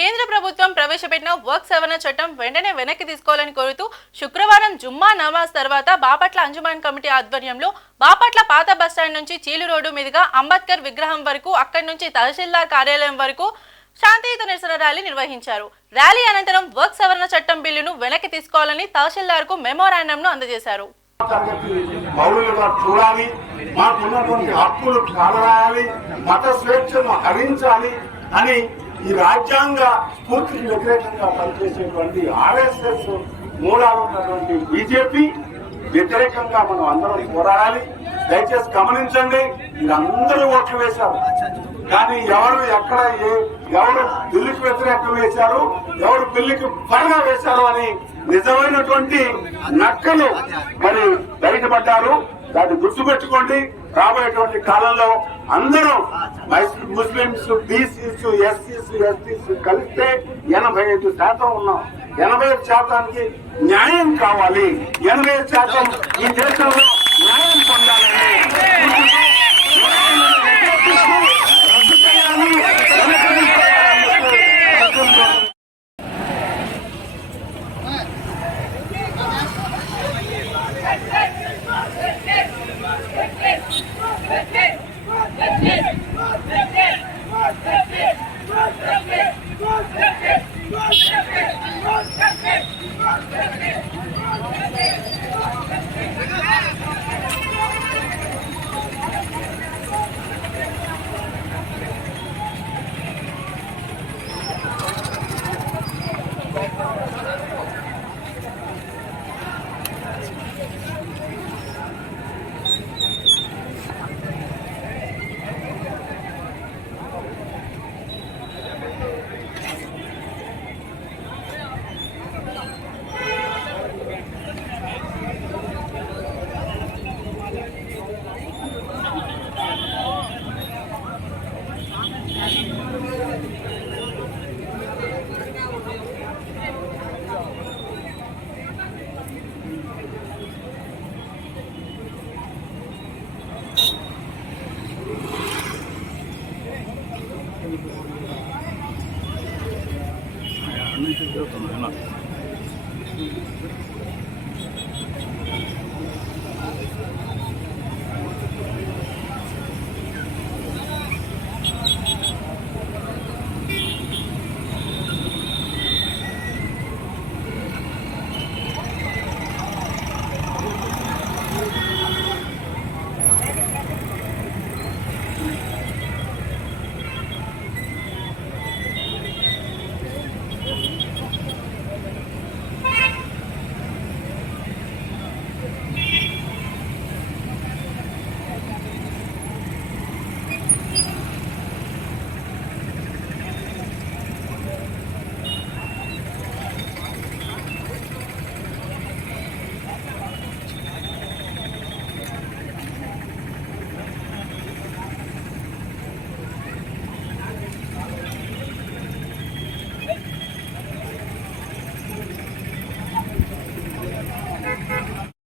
కేంద్ర ప్రభుత్వం ప్రవేశపెట్టిన వర్క్ సవరణ చట్టం వెంటనే వెనక్కి తీసుకోవాలని కోరుతూ శుక్రవారం జుమ్మా నమాజ్ తర్వాత బాపట్ల అంజుమాన్ కమిటీ ఆధ్వర్యంలో బాపట్ల పాత బస్టాండ్ నుంచి చీలు రోడ్డు మీదుగా అంబేద్కర్ విగ్రహం వరకు అక్కడి నుంచి తహసీల్దార్ కార్యాలయం వరకు శాంతియుత నిరసన ర్యాలీ నిర్వహించారు. ర్యాలీ అనంతరం వర్క్ సవరణ చట్టం బిల్లును వెనక్కి తీసుకోవాలని తహసీల్దార్కు మెమోరాండంను అందజేశారు. చూడాలి, మాకున్నటువంటి హక్కులు కాలరాయాలి, మత స్వేచ్ఛను హరించాలి అని ఈ రాజ్యాంగ స్ఫూర్తికి వ్యతిరేకంగా పనిచేసేటువంటి ఆర్ఎస్ఎస్ మూలాలు ఉన్నటువంటి బీజేపీ వ్యతిరేకంగా మనం అందరం పోరాడాలి. దయచేసి గమనించండి, వీళ్ళందరూ ఓట్లు వేశారు, కానీ ఎవరు ఎక్కడ ఎవరు బిల్లుకి వ్యతిరేకంగా వేశారు, ఎవరు బిల్లుకి పరగా వేశారు అని నిజమైనటువంటి నక్కలు మరి బయటపడ్డారు. దాన్ని గుర్తుపెట్టుకోండి. రాబోయేటువంటి కాలంలో అందరూ ముస్లింస్, బీసీస్, ఎస్సీస్, ఎస్టీస్ కలిస్తే 85% ఉన్నాం. 85% న్యాయం కావాలి. 85% ఈ దేశంలో న్యాయం పొందాలని नहीं